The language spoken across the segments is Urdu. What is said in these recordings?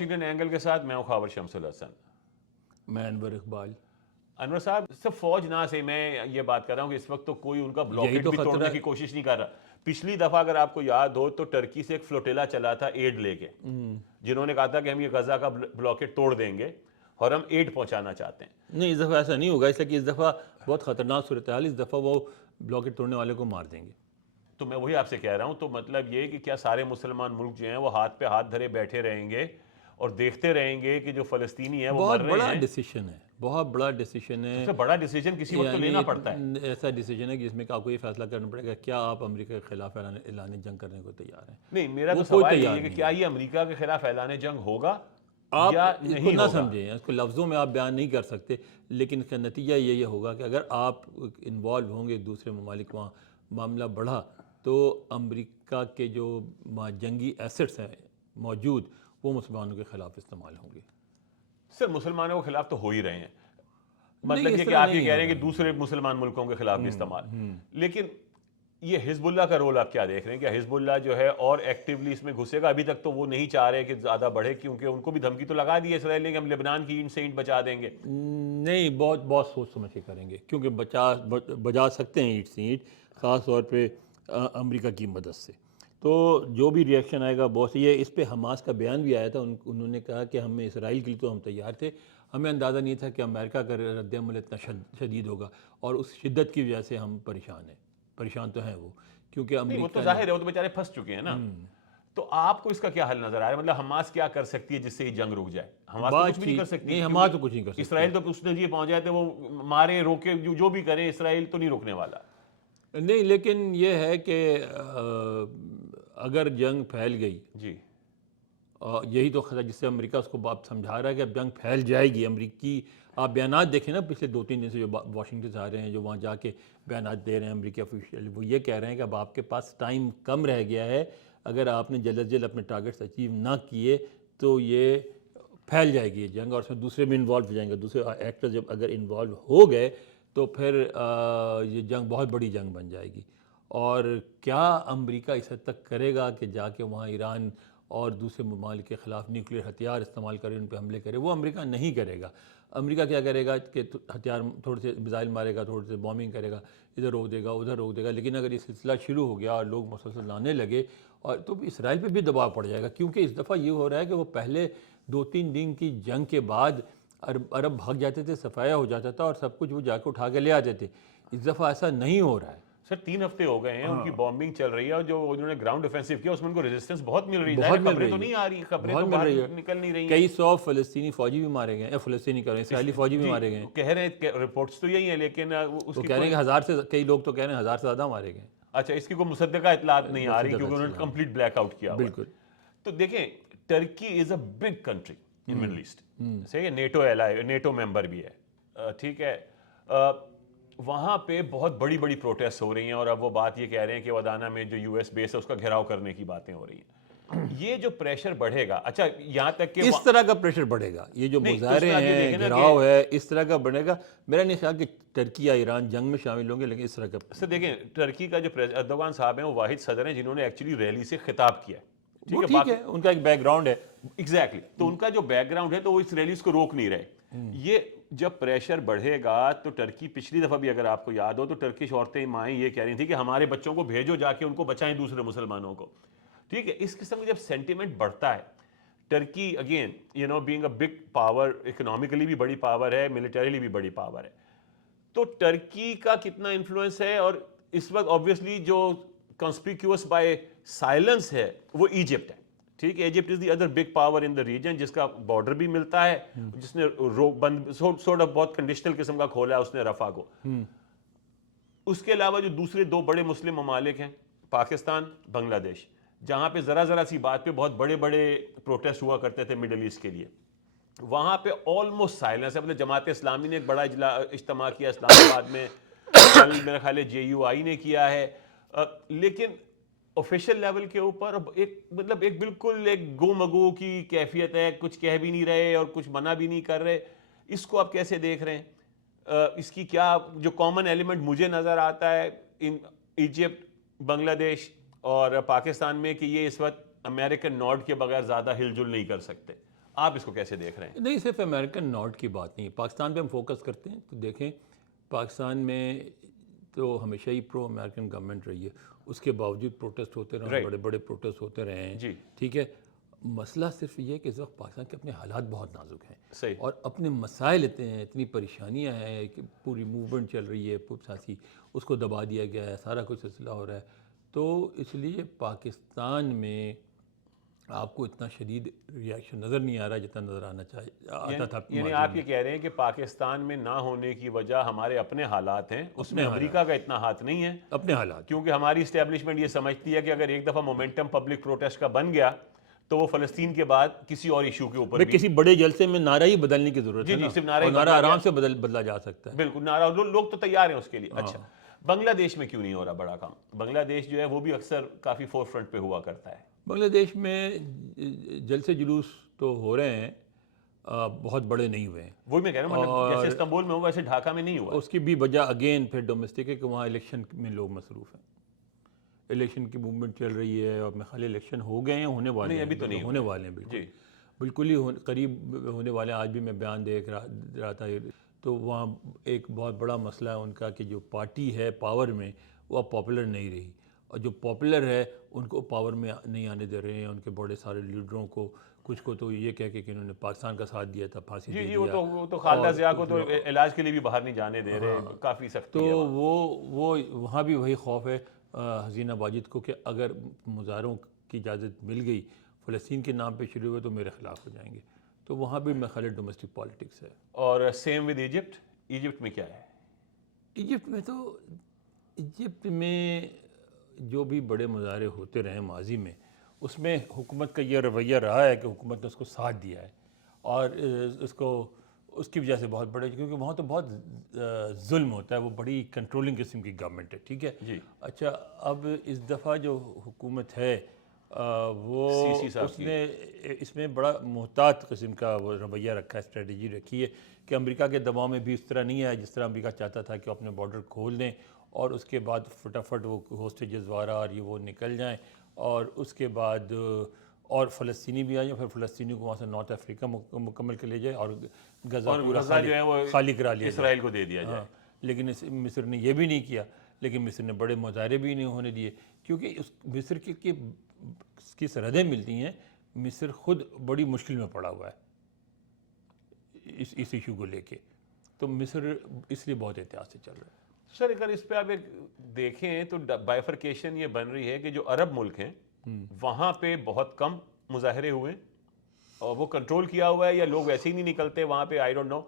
واشنگٹن اینگل کے ساتھ میں ہوں خاور شمس الحسن. میں انور اقبال. انور صاحب صرف فوج نہ سے میں یہ بات کر رہا ہوں کہ اس وقت تو کوئی ان کا بلاکیٹ بھی توڑنے کی کوشش نہیں کر رہا. پچھلی دفعہ اگر آپ کو یاد ہو تو ٹرکی سے ایک فلوٹیلا چلا تھا ایڈ لے کے, جنہوں نے کہا تھا کہ ہم یہ غزہ کا بلاکیٹ توڑ دیں گے اور ہم ایڈ پہنچانا چاہتے ہیں. نہیں, اس دفعہ ایسا نہیں ہوگا, اس لیے کہ اس دفعہ بہت خطرناک صورتحال, اس دفعہ وہ بلاکیٹ توڑنے والے کو مار دیں گے. تو میں وہی آپ سے کہہ رہا ہوں, تو مطلب یہ کہ کیا سارے مسلمان ملک جو ہیں وہ ہاتھ پہ ہاتھ دھرے بیٹھے رہیں گے اور دیکھتے رہیں گے کہ جو فلسطینی ہیں وہ مر رہے ہیں؟ بہت بڑا ڈیسیشن ہے, بہت بڑا ڈیسیشن ہے. سب سے بڑا ڈیسیجن کسی وقت تو لینا پڑتا ہے. ایسا ڈیسیجن ہے کہ جس میں آپ کو یہ فیصلہ کرنا پڑے گا کیا آپ امریکہ کے خلاف اعلان جنگ کرنے کو تیار ہیں. نہیں, میرا تو سوال یہ ہے کہ کیا یہ امریکہ کے خلاف اعلان جنگ ہوگا آپ یا اس کو نہیں نہ ہوگا؟ سمجھیں, اس کو لفظوں میں آپ بیان نہیں کر سکتے, لیکن اس کا نتیجہ یہ ہوگا کہ اگر آپ انوالو ہوں گے دوسرے ممالک وہاں معاملہ بڑھا تو امریکہ کے جو جنگی ایسٹس ہیں موجود وہ مسلمانوں کے خلاف استعمال ہوں گے. صرف مسلمانوں کے خلاف تو ہو ہی رہے ہیں, مطلب یہ کہ آپ یہ کہہ رہے ہیں کہ دوسرے مسلمان ملکوں کے خلاف بھی استعمال. لیکن یہ حزب اللہ کا رول آپ کیا دیکھ رہے ہیں؟ کہ حزب اللہ جو ہے اور ایکٹیولی اس میں گھسے گا؟ ابھی تک تو وہ نہیں چاہ رہے کہ زیادہ بڑھے, کیونکہ ان کو بھی دھمکی تو لگا دی ہے اسرائیل نے کہ ہم لبنان کی اینٹ سے اینٹ بچا دیں گے. نہیں, بہت بہت سوچ سمجھ کے کریں گے, کیونکہ بجا سکتے ہیں اینٹ سے اینٹ, خاص طور پہ امریکہ کی مدد سے. تو جو بھی ری ایکشن آئے گا بہت سے, یہ اس پہ حماس کا بیان بھی آیا تھا, انہوں نے کہا کہ ہمیں اسرائیل کے لیے تو ہم تیار تھے, ہمیں اندازہ نہیں تھا کہ امریکہ کا رد عمل اتنا شدید ہوگا, اور اس شدت کی وجہ سے ہم پریشان ہیں. پریشان تو ہیں وہ, کیونکہ نہیں, وہ امریکہ تو ظاہر ہے, وہ تو بیچارے پھنس چکے ہیں نا. تو آپ کو اس کا کیا حل نظر آ رہا ہے؟ مطلب حماس کیا کر سکتی ہے جس سے یہ جنگ رک جائے؟ حماس تو کچھ بھی نہیں کر سکتی. نہیں, حماس تو کچھ نہیں کر سکتی. اسرائیل تو اس نتیجے پہنچ جائے تو وہ مارے روکے جو بھی کریں, اسرائیل تو نہیں روکنے والا. نہیں, لیکن یہ ہے کہ اگر جنگ پھیل گئی, جی, یہی تو خطرہ جس سے امریکہ اس کو آپ سمجھا رہا ہے کہ اب جنگ پھیل جائے گی. امریکی آپ بیانات دیکھیں نا پچھلے 2-3 دن سے جو واشنگٹن سے آ رہے ہیں, جو وہاں جا کے بیانات دے رہے ہیں امریکی آفیشیل, وہ یہ کہہ رہے ہیں کہ اب آپ کے پاس ٹائم کم رہ گیا ہے, اگر آپ نے جلد از جلد اپنے ٹارگٹس اچیو نہ کیے تو یہ پھیل جائے گی یہ جنگ, اور اس میں دوسرے بھی انوالو ہو جائیں گے. دوسرے ایکٹر جب اگر انوالو ہو گئے تو پھر یہ جنگ بہت بڑی جنگ بن جائے گی. اور کیا امریکہ اس حد تک کرے گا کہ جا کے وہاں ایران اور دوسرے ممالک کے خلاف نیوکلیر ہتھیار استعمال کرے, ان پہ حملے کرے؟ وہ امریکہ نہیں کرے گا. امریکہ کیا کرے گا کہ ہتھیار تھوڑے سے میزائل مارے گا, تھوڑے سے بومبنگ کرے گا, ادھر روک دے گا ادھر روک دے گا. لیکن اگر یہ سلسلہ شروع ہو گیا اور لوگ مسلسل لانے لگے, اور تو اسرائیل پہ بھی دباؤ پڑ جائے گا, کیونکہ اس دفعہ یہ ہو رہا ہے کہ وہ پہلے 2-3 دن کی جنگ کے بعد عرب بھاگ جاتے تھے, صفایا ہو جاتا تھا اور سب کچھ وہ جا کے اٹھا کے لے آتے تھے. اس دفعہ ایسا نہیں ہو رہا ہے. سر 3 ہفتے ہو گئے ہیں ان کی بومبنگ چل رہی ہے, اور جو انہوں نے گراؤنڈ ڈیفینسو کیا اس میں ان کو ریزسٹنس بہت مل رہی ہے. خبریں تو نہیں آ رہی, خبریں تو باہر نکل نہیں رہی ہیں. کئی 100 فلسطینی فوجی بھی مارے گئے ہیں, فلسطینی کر رہے ہیں اسرائیلی فوجی بھی مارے گئے ہیں. کہہ رہے ہیں رپورٹس تو یہی ہیں, لیکن اس وہ کی کہہ رہے ہیں کہ 1000 سے, کئی لوگ تو کہہ رہے ہیں 1000 سے زیادہ مارے گئے ہیں. اچھا, اس کی کوئی مصدقہ اطلاعات نہیں آ رہی کیونکہ انہوں نے کمپلیٹ بلیک آؤٹ کیا. بالکل. تو دیکھیں, Turkey is a big country in Middle East, صحیح ہے, نیٹو ایلائی, نیٹو ممبر بھی ہے, ٹھیک ہے. وہاں پہ بہت بڑی بڑی پروٹیسٹ ہو رہی ہیں, اور اب وہ بات یہ کہہ رہے ہیں کہ ودانا میں جو یو ایس بیس ہے اس کا گھیراؤ کرنے کی باتیں ہو رہی ہیں. یہ جو پریشر بڑھے گا, اچھا یہاں تک کہ اس طرح کا پریشر بڑھے گا, یہ جو مظاہرے ہیں, گھیراؤ ہے, اس طرح کا بڑھے گا. میرا نہیں خیال کہ ترکی یا ایران جنگ میں شامل ہوں گے, لیکن اس طرح کا. سر دیکھیں, ٹرکی کا جو اردوغان صاحب ہیں وہ واحد صدر ہیں جنہوں نے ایکچولی ریلی سے خطاب کیا ہے. ٹھیک ہے, ان کا ایک بیک گراؤنڈ ہے. ایگزیکٹلی, تو ان کا جو بیک گراؤنڈ ہے تو وہ اس ریلیز کو روک نہیں رہے. یہ جب پریشر بڑھے گا تو ٹرکی, پچھلی دفعہ بھی اگر آپ کو یاد ہو تو ٹرکش عورتیں مائیں یہ کہہ رہی تھیں کہ ہمارے بچوں کو بھیجو جا کے ان کو بچائیں دوسرے مسلمانوں کو. ٹھیک ہے, اس قسم کا جب سینٹیمنٹ بڑھتا ہے, Turkey again being a big power, economically بھی بڑی پاور ہے, ملٹریلی بھی بڑی پاور ہے, تو ٹرکی کا کتنا انفلوئنس ہے. اور اس وقت آبویسلی جو کنسپیکیوس بائی سائلنس ہے وہ ایجپٹ ہے. ٹھیک ہے, Egypt is the other big power in the region, جس کا بارڈر بھی ملتا ہے, جس نے بہت کنڈیشنل قسم کا کھولا ہے اس نے رفح کو. اس کے علاوہ جو دوسرے 2 بڑے مسلم ممالک ہیں, پاکستان, بنگلہ دیش, جہاں پہ ذرا سی بات پہ بہت بڑے بڑے پروٹیسٹ ہوا کرتے تھے مڈل ایسٹ کے لیے, وہاں پہ آلموسٹ سائلنس ہے. مطلب جماعت اسلامی نے ایک بڑا اجتماع کیا اسلام آباد میں, میرا خیال ہے JUI نے کیا ہے, لیکن آفیشیل لیول کے اوپر ایک مطلب ایک بالکل ایک گو مگو کی کیفیت ہے, کچھ کہہ بھی نہیں رہے اور کچھ منع بھی نہیں کر رہے. اس کو آپ کیسے دیکھ رہے ہیں؟ اس کی کیا جو کامن ایلیمنٹ مجھے نظر آتا ہے ان ایجپٹ, بنگلہ دیش اور پاکستان میں, کہ یہ اس وقت امریکن نوڈ کے بغیر زیادہ ہل جل نہیں کر سکتے. آپ اس کو کیسے دیکھ رہے ہیں؟ نہیں، صرف امریکن ناٹ کی بات نہیں ہے، پاکستان پہ ہم فوکس کرتے ہیں تو دیکھیں پاکستان میں تو ہمیشہ ہی پرو امریکن گورنمنٹ رہی ہے، اس کے باوجود پروٹیسٹ ہوتے رہے ہیں، بڑے بڑے پروٹیسٹ ہوتے رہے ہیں، جی ٹھیک ہے۔ مسئلہ صرف یہ ہے کہ اس وقت پاکستان کے اپنے حالات بہت نازک ہیں صحیح، اور اپنے مسائل اتنے ہیں، اتنی پریشانیاں ہیں کہ پوری موومنٹ چل رہی ہے سیاسی، اس کو دبا دیا گیا ہے، سارا کچھ سلسلہ ہو رہا ہے، تو اس لیے پاکستان میں آپ کو اتنا شدید ریاکشن نظر نہیں آ رہا جتنا نظر آتا تھا یعنی ماضی آپ یہ میں۔ کہہ رہے ہیں کہ پاکستان میں نہ ہونے کی وجہ ہمارے اپنے حالات ہیں، اس میں امریکہ کا اتنا ہاتھ نہیں ہے، اپنے حالات کیونکہ ہماری اسٹیبلشمنٹ یہ سمجھتی ہے کہ اگر ایک دفعہ مومنٹم پبلک پروٹیسٹ کا بن گیا تو وہ فلسطین کے بعد کسی اور ایشو کے اوپر بھی کسی بڑے جلسے میں نعرہ ہی بدلنے کی ضرورت ہے جی نا، صرف نعرہ اور ہی نعرہ بدلا آرام گیا، سے بدلا جا سکتا ہے۔ بالکل نعرہ، لوگ تو تیار ہیں اس کے لیے۔ اچھا، بنگلہ دیش میں کیوں نہیں ہو رہا بڑا کام؟ بنگلہ دیش جو ہے وہ بھی اکثر کافی فور فرنٹ پہ ہوا کرتا ہے۔ بنگلہ دیش میں جلسے جلوس تو ہو رہے ہیں، بہت بڑے نہیں ہوئے ہیں، وہی میں کہہ رہا ہوں، مطلب جیسے استنبول میں ہوا ویسے ڈھاکہ میں نہیں ہوا۔ اس کی بھی وجہ اگین پھر ڈومیسٹک ہے کہ وہاں الیکشن میں لوگ مصروف ہیں، الیکشن کی موومنٹ چل رہی ہے، اور میں خالی الیکشن ہو گئے ہیں، ہونے والے نہیں ہیں، ابھی تو نہیں ہونے والے ہیں، بالکل جی بالکل ہی قریب ہونے والے ہیں۔ آج بھی میں بیان دیکھ رہا تھا، تو وہاں ایک بہت بڑا مسئلہ ہے ان کا کہ جو پارٹی ہے پاور میں وہ اب پاپولر نہیں رہی، اور جو پاپولر ہے ان کو پاور میں نہیں آنے دے رہے ہیں، ان کے بڑے سارے لیڈروں کو، کچھ کو تو یہ کہہ کے کہ انہوں نے پاکستان کا ساتھ دیا تھا، پھانسی دے جی دیا، وہ تو خالدہ ضیاء کو تو علاج کے لیے بھی باہر نہیں جانے دے رہے، کافی سختی تو ہے وہاں۔ وہ وہاں بھی وہی خوف ہے حسینہ واجد کو کہ اگر مظاہروں کی اجازت مل گئی فلسطین کے نام پہ شروع ہوئے تو میرے خلاف ہو جائیں گے، تو وہاں بھی میں خالی ڈومیسٹک پالیٹکس ہے۔ اور سیم ود ایجپٹ، ایجپٹ میں کیا ہے؟ ایجپٹ میں تو ایجپٹ میں جو بھی بڑے مظاہرے ہوتے رہے ماضی میں، اس میں حکومت کا یہ رویہ رہا ہے کہ حکومت نے اس کو ساتھ دیا ہے، اور اس کی وجہ سے بہت بڑے، کیونکہ وہاں تو بہت ظلم ہوتا ہے، وہ بڑی کنٹرولنگ قسم کی گورنمنٹ ہے، ٹھیک ہے۔ جی اچھا، اب اس دفعہ جو حکومت ہے وہ سی صاحب اس نے اس میں بڑا محتاط قسم کا وہ رویہ رکھا ہے، اسٹریٹجی رکھی ہے کہ امریکہ کے دباؤ میں بھی اس طرح نہیں آیا جس طرح امریکہ چاہتا تھا کہ اپنے بارڈر کھول دیں اور اس کے بعد فٹافٹ وہ ہوسٹیجز وغیرہ اور یہ وہ نکل جائیں، اور اس کے بعد اور فلسطینی بھی آ جائیں، پھر فلسطینی کو وہاں سے نارتھ افریقہ مکمل کر لے جائے اور غزہ اور پورا غزہ جو ہے وہ خالی کرا لیا جائے، اسرائیل کو دے دیا جائے۔ لیکن مصر نے یہ بھی نہیں کیا، لیکن مصر نے بڑے مظاہرے بھی نہیں ہونے دیے، کیونکہ مصر کی سرحدیں ملتی ہیں، مصر خود بڑی مشکل میں پڑا ہوا ہے اس ایشو کو لے کے، تو مصر اس لیے بہت احتیاط سے چل رہا ہے۔ سر اگر اس پہ آپ ایک دیکھیں تو بائیفرکیشن یہ بن رہی ہے کہ جو عرب ملک ہیں وہاں پہ بہت کم مظاہرے ہوئے اور وہ کنٹرول کیا ہوا ہے، یا لوگ ویسے ہی نہیں نکلتے وہاں پہ، آئی ڈونٹ نو۔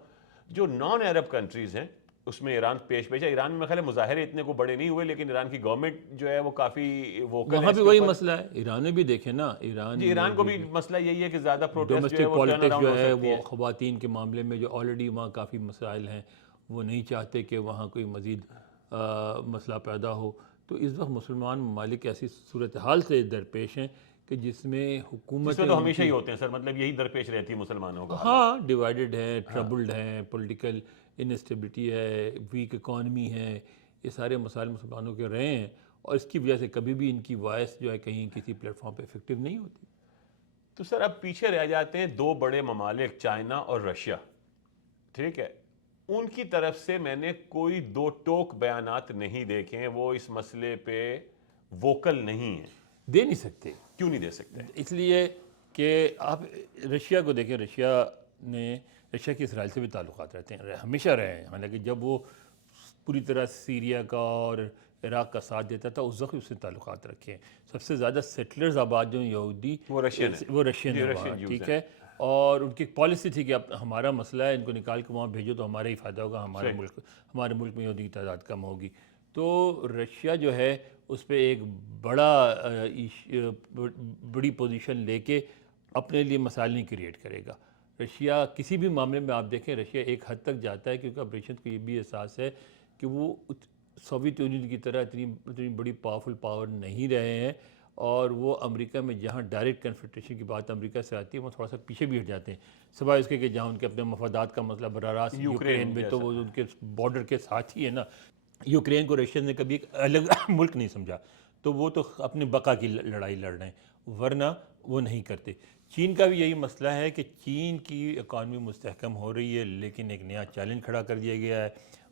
جو نان عرب کنٹریز ہیں اس میں ایران پیش ہے، ایران میں خیال ہے مظاہرے اتنے کو بڑے نہیں ہوئے، لیکن ایران کی گورنمنٹ جو ہے وہ کافی ووکل ہے وہاں اس بھی کے وہی اوپر۔ مسئلہ ہے، ایران میں بھی دیکھیں نا، جی ایران کو بھی مسئلہ یہی ہے کہ زیادہ پروٹیسٹ جو ہے ڈومیسٹک وہ ٹرن پالیٹکس اراؤنڈ جو ہو ہے سکتی وہ ہے۔ خواتین کے معاملے میں جو آلریڈی وہاں کافی مسائل ہیں، وہ نہیں چاہتے کہ وہاں کوئی مزید مسئلہ پیدا ہو، تو اس وقت مسلمان ممالک ایسی صورتحال سے درپیش ہیں کہ جس میں جس میں تو ہمیشہ ہی ہوتے ہیں سر، مطلب یہی درپیش رہتی ہے مسلمانوں کا۔ ہاں ڈیوائیڈڈ ہیں، ٹربلڈ ہیں، پولیٹیکل انسٹیبلٹی ہے، ویک اکانومی ہے، یہ سارے مسائل مسلمانوں کے رہے ہیں، اور اس کی وجہ سے کبھی بھی ان کی وائس جو ہے کہیں کسی پلیٹ فارم پہ افیکٹو نہیں ہوتی۔ تو سر اب پیچھے رہ جاتے ہیں دو بڑے ممالک، چائنا اور رشیا، ٹھیک ہے، ان کی طرف سے میں نے کوئی دو ٹوک بیانات نہیں دیکھے ہیں، وہ اس مسئلے پہ ووکل نہیں ہیں۔ دے نہیں سکتے، کیوں نہیں دے سکتے؟ اس لیے کہ آپ رشیا کو دیکھیں، رشیا کے اسرائیل سے بھی تعلقات رہتے ہیں، ہمیشہ رہے ہیں، حالانکہ جب وہ پوری طرح سیریا کا اور عراق کا ساتھ دیتا تھا اس وقت اس سے تعلقات رکھے ہیں۔ سب سے زیادہ سیٹلرز آباد جو یہودی وہ رشین ہیں، وہ رشین ہیں وہاں، ٹھیک ہے، اور ان کی پالیسی تھی کہ اب ہمارا مسئلہ ہے، ان کو نکال کے وہاں بھیجو تو ہمارا ہی فائدہ ہوگا، ہمارے ملک میں یہودی کی تعداد کم ہوگی۔ تو رشیا جو ہے اس پہ ایک بڑی پوزیشن لے کے اپنے لیے مسائل نہیں کریٹ کرے گا۔ رشیا کسی بھی معاملے میں آپ دیکھیں رشیا ایک حد تک جاتا ہے، کیونکہ اب رشین کو یہ بھی احساس ہے کہ وہ سوویت یونین کی طرح اتنی بڑی پاورفل پاور نہیں رہے ہیں، اور وہ امریکہ میں جہاں ڈائریکٹ کنفرنٹیشن کی بات امریکہ سے آتی ہے وہ تھوڑا سا پیچھے بھی ہٹ جاتے ہیں، سوائے اس کے کہ جہاں ان کے اپنے مفادات کا مسئلہ براہ راست یوکرین میں، تو وہ ان کے بارڈر کے ساتھ ہی ہے نا۔ یوکرین کو رشیا نے کبھی ایک الگ ملک نہیں سمجھا، تو وہ تو اپنی بقا کی لڑائی لڑ رہے ہیں، ورنہ وہ نہیں کرتے۔ چین کا بھی یہی مسئلہ ہے کہ چین کی اکانومی مستحکم ہو رہی ہے، لیکن ایک نیا چیلنج کھڑا کر دیا گیا ہے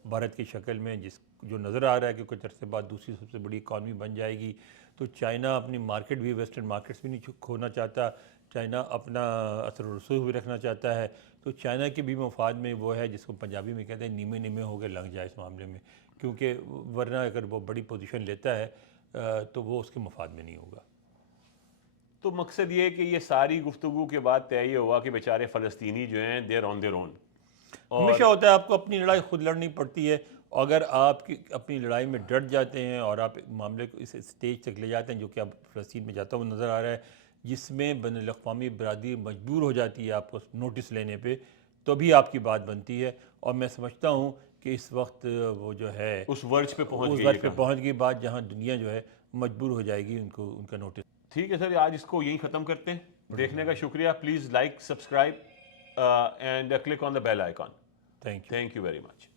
بھارت کی شکل میں، جو نظر آ رہا ہے کہ کچھ عرصے بعد دوسری سب سے بڑی اکانومی بن جائے گی۔ تو چائنا اپنی مارکیٹ بھی، ویسٹرن مارکیٹس بھی نہیں کھونا چاہتا، چائنا اپنا اثر و رسوخ بھی رکھنا چاہتا ہے۔ تو چائنا کے بھی مفاد میں وہ ہے جس کو پنجابی میں کہتے ہیں نیمے نیمے ہو کے لگ جائے اس معاملے میں، کیونکہ ورنہ اگر وہ بڑی پوزیشن لیتا ہے تو وہ اس کے مفاد میں نہیں ہوگا۔ تو مقصد یہ ہے کہ یہ ساری گفتگو کے بعد طے یہ ہوا کہ بیچارے فلسطینی جو ہیں دیر آن دیئر اون، ہمیشہ ہوتا ہے، آپ کو اپنی لڑائی خود لڑنی پڑتی ہے۔ اگر آپ کی اپنی لڑائی میں ڈٹ جاتے ہیں اور آپ معاملے کو اس اسٹیج تک لے جاتے ہیں جو کہ اب فلسطین میں جاتا ہوا نظر آ رہا ہے، جس میں بین الاقوامی برادری مجبور ہو جاتی ہے آپ کو نوٹس لینے پہ، تو بھی آپ کی بات بنتی ہے۔ اور میں سمجھتا ہوں کہ اس وقت وہ جو ہے اس ورج پہ پہنچ اس گئی وقت پہ ہے۔ پہنچ گئی بات جہاں دنیا جو ہے مجبور ہو جائے گی ان کا نوٹس۔ ٹھیک ہے سر، آج اس کو یہیں ختم کرتے ہیں۔ دیکھنے کا شکریہ، please like, subscribe and click on the bell icon. Thank you. Thank you very much.